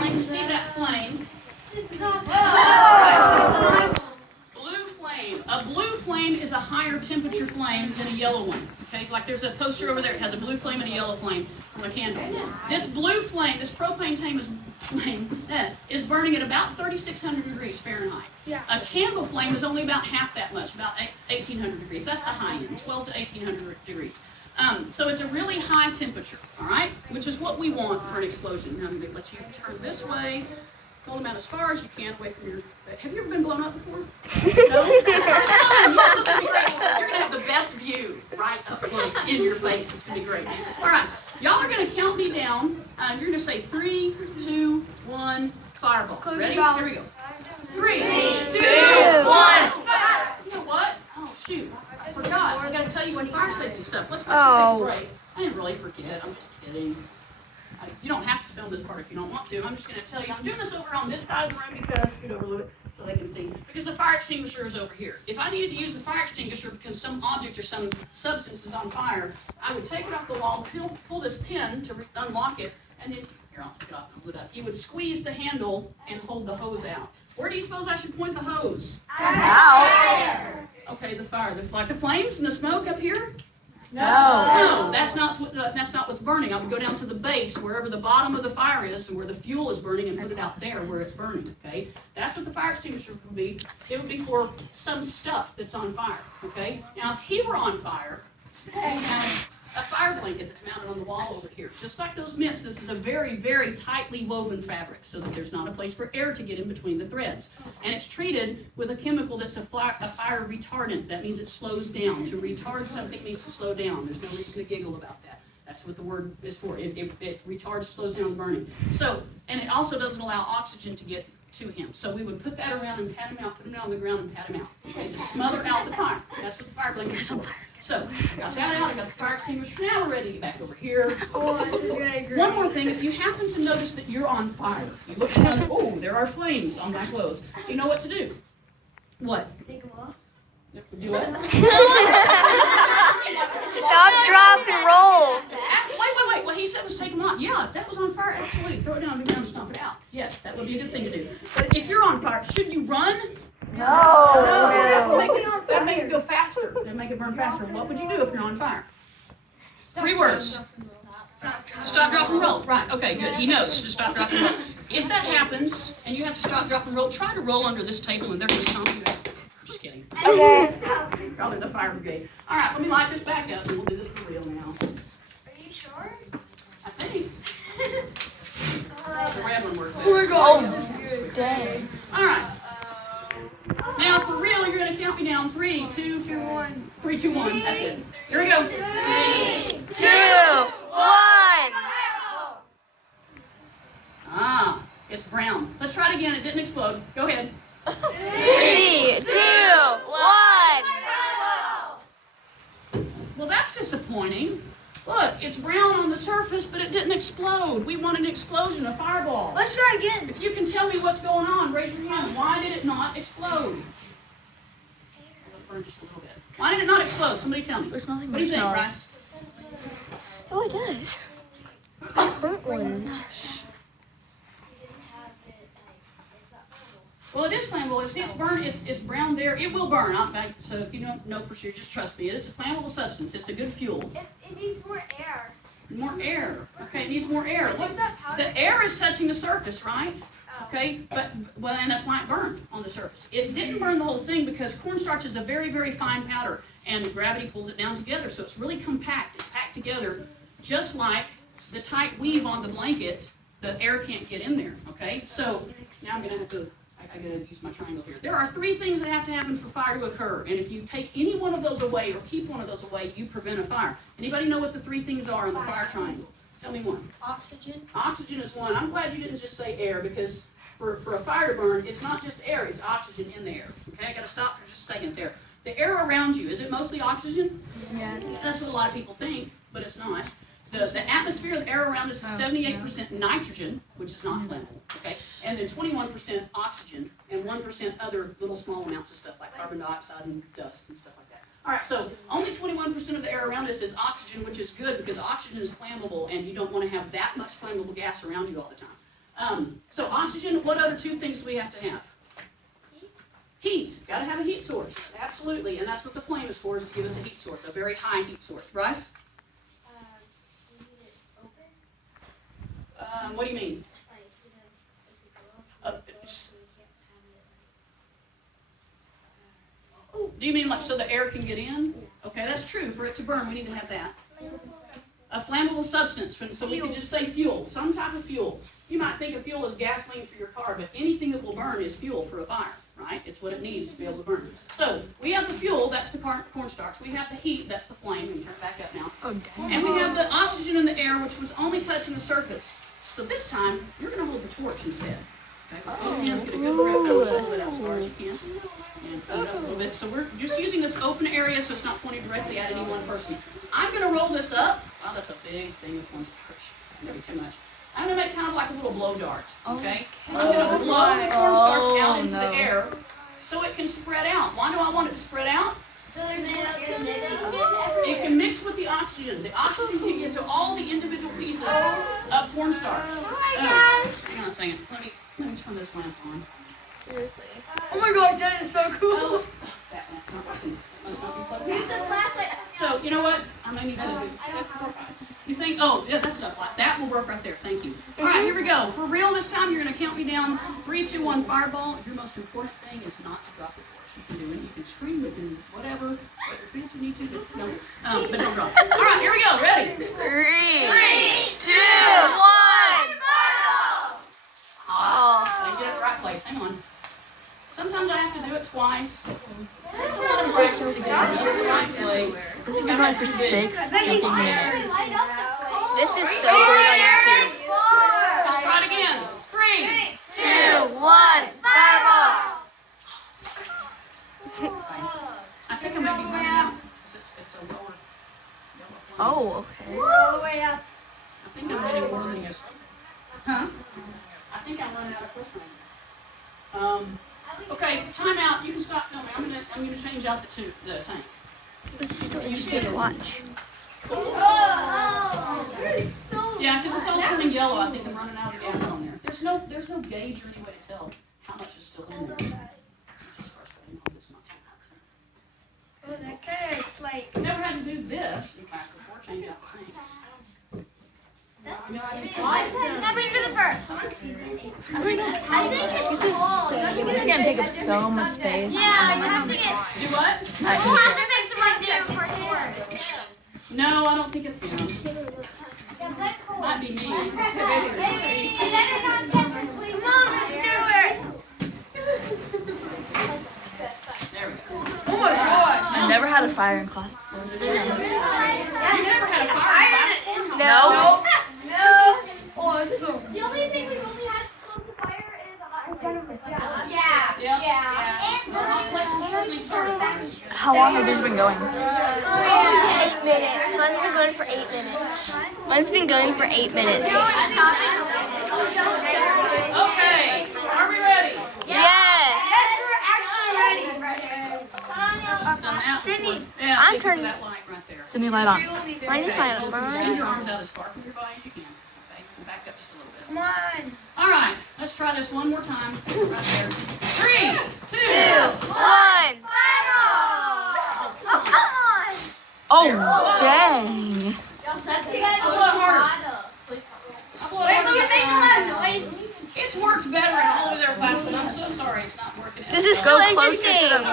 not if you can see that flame. Alright, see nice blue flame. A blue flame is a higher temperature flame than a yellow one. Okay, like there's a poster over there. It has a blue flame and a yellow flame from a candle. This blue flame, this propane flame, is burning at about 3,600 degrees Fahrenheit. A candle flame is only about half that much, about 1,800 degrees. That's the high end, 12 to 1,800 degrees. So it's a really high temperature, all right, which is what we want for an explosion. Now I'm going to let you turn this way. Hold them out as far as you can away from your... Have you ever been blown up before? No? It's the first time. Yes, it's going to be great. You're going to have the best view right up close in your face. It's going to be great. All right. Y'all are going to count me down. You're going to say 3, 2, 1, fireball. Ready? Here we go. 3, 2, 1, fire! You know what? Oh, shoot. I forgot. I got to tell you some fire safety stuff. Let's take a break. I didn't really forget. I'm just kidding. You don't have to film this part if you don't want to. I'm just going to tell you, I'm doing this over on this side of the room because, scoot over a little bit so they can see, because the fire extinguisher is over here. If I needed to use the fire extinguisher because some object or some substance is on fire, I would take it off the wall, pull this pin to unlock it, and then, here, I'll take it off and hold it up. You would squeeze the handle and hold the hose out. Where do you suppose I should point the hose? Out. Okay, the fire. Like the flames and the smoke up here? No, that's not what's burning. I would go down to the base, wherever the bottom of the fire is, and where the fuel is burning, and put it out there where it's burning. Okay, that's what the fire extinguisher would be. It would be for some stuff that's on fire. Okay. Now, if he were on fire, we have a fire blanket that's mounted on the wall over here. Just like those mitts, this is a very, very tightly woven fabric, so that there's not a place for air to get in between the threads. And it's treated with a chemical that's a fire retardant. That means it slows down. To retard something means to slow down. There's no reason to giggle about that. That's what the word is for. It retards, slows down the burning. So, and it also doesn't allow oxygen to get to him. So we would put that around and pat him out, put him down on the ground and pat him out. Okay, to smother out the fire. That's what the fire blanket is for. So, I got that out, I got the fire extinguisher. Now we're ready to get back over here. Oh, this is really great. One more thing, if you happen to notice that you're on fire, you look down, oh, there are flames on my clothes. Do you know what to do? What? Take them off. Do what? Stop, drop, and roll. Wait. What he said was take them off. Yeah, if that was on fire, absolutely. Throw it down on the ground and stomp it out. Yes, that would be a good thing to do. But if you're on fire, should you run? No. That'll make it go faster. That'll make it burn faster. What would you do if you're on fire? 3 words. Stop, drop, and roll. Right, okay, good. He knows to stop, drop, and roll. If that happens, and you have to stop, drop, and roll, try to roll under this table and they're going to stomp you out. Just kidding. Okay. Probably the fire brigade. All right, let me light this back up and we'll do this for real now. Are you sure? I think. The red one worked Oh my better. God. Dang. All right. Now, for real, you're going to count me down. 3, 2, 1. 3, 2, 1. That's it. Here we go. 3, 2, 1. Ah, it's brown. Let's try it again. It didn't explode. Go ahead. 3, 2, 1. Well, that's disappointing. Look, it's brown on the surface, but it didn't explode. We want an explosion, a fireball. Let's try again. If you can tell me what's going on, raise your hand. Why did it not explode? Burn just a little bit. Why did it not explode? Somebody tell me. It smells like What do you think, marshmallows. Bryce? Oh, it does. Like burnt ones. Well, it is flammable. See, it's burnt. It's brown there. It will burn. So if you don't know for sure, just trust me. It is a flammable substance. It's a good fuel. It needs more air. More air. Okay, it needs more air. Look, What's that powder? the air is touching the surface, right? Okay, and that's why it burned on the surface. It didn't burn the whole thing because cornstarch is a very, very fine powder, and gravity pulls it down together, so it's really compact. It's packed together, just like the tight weave on the blanket. The air can't get in there. Okay, so now I'm gonna have to. I gotta use my triangle here. There are 3 things that have to happen for fire to occur, and if you take any one of those away or keep one of those away, you prevent a fire. Anybody know what the 3 things are in the fire triangle? Tell me one. Oxygen. Oxygen is one. I'm glad you didn't just say air, because for a fire to burn, it's not just air, it's oxygen in the air. Okay, I gotta stop for just a second there. The air around you, is it mostly oxygen? Yes. That's what a lot of people think, but it's not. The atmosphere, the air around us is 78% nitrogen, which is not flammable, okay? And then 21% oxygen, and 1% other little small amounts of stuff like carbon dioxide and dust and stuff like that. All right, so only 21% of the air around us is oxygen, which is good because oxygen is flammable, and you don't want to have that much flammable gas around you all the time. So oxygen, what other two things do we have to have? Heat. Got to have a heat source. Absolutely. And that's what the flame is for, is to give us a heat source, a very high heat source. Bryce? You need it open? What do you mean? Like, you know, if it go up, It's- we can't have it, Do you mean like so the air can get in? Okay, that's true. For it to burn, we need to have that. A flammable substance, so we could just say fuel, some type of fuel. You might think of fuel as gasoline for your car, but anything that will burn is fuel for a fire, right? It's what it needs to be able to burn. So we have the fuel, that's the cornstarch. We have the heat, that's the flame. We can turn it back up now. Oh, dang. And we have the oxygen in the air, which was only touching the surface. So this time, you're going to hold the torch instead. Okay, with both hands, get a good grip. Push a little bit out as far as you can. And put it up a little bit. So we're just using this open area so it's not pointing directly at any one person. I'm going to roll this up. Wow, that's a big thing of cornstarch. Maybe too much. I'm going to make kind of like a little blow dart. Okay? I'm going to blow the cornstarch out into the air so it can spread out. Why do I want it to spread out? It can mix with the oxygen. The oxygen can get to all the individual pieces of cornstarch. Hang on a second. Let me turn this lamp on. Seriously. Oh my gosh, that is so cool. Oh, that lamp's not working. Must not be plugged in. Use the flashlight. So, you know what? I may need to do this. You think, oh, yeah, that's enough light. That will work right there. Thank you. All right, here we go. For real this time, you're going to count me down. 3, 2, 1, fireball. Your most important thing is not to drop the torch. You can do it. You can scream. You can whatever. What your fancy need to do. No, but don't drop it. All right, here we go. Ready? 3, 2, 1. Oh, I get it right place. Hang on. Sometimes I have to do it twice. It's a lot of practice to get it just the right place. This has been going for 6 freaking minutes. This is so Three, good on YouTube. Let's try it again. 3, 2, 1, fireball! I think I may be running out. It's a lower. Oh, okay. All the way up. I think I'm getting more than this. Huh? I think I'm running out of quick range. Okay, time out. You can stop filming. I'm gonna change out the tank. This is still interesting to watch. Oh, that is so. Yeah, because it's all turning yellow. I think I'm running out of gas on there. There's no gauge or any way to tell how much is still in there. It's just frustrating. Oh, this is not too hot. Oh, that kind of is like. Never had to do this in class before. Change out the tanks. That brings me the first. I think it's This is so good. This is gonna take up so much space. Yeah, you have to get. Do what? We'll have to make some like new for Stewarts. No, I don't think it's him. Might be me. Come on, Miss Stewart. There we go. Oh my God. I've never had a fire in class before. You've never had a fire in class before? No. No. Awesome. The only thing we've only had close to fire is a hot place. Yeah. Well, hot place will certainly start a fire. How long has this been going? 8 minutes. Mine's been going for 8 minutes. Mine's been going for 8 minutes. Okay, are we ready? Yes. We're actually ready. Done that. Sydney. Yeah, I'm take turning- that light right there. Sydney, light on. Mine is Okay, silent. extend your arms out as far from your body as you can. Okay, and back up just a little bit. Come on. All right, let's try this one more time. Right there. 3, 2, 1. Oh, dang. It's worked better in all of their classes. I'm so sorry it's not working. This is so Go interesting. Here we go.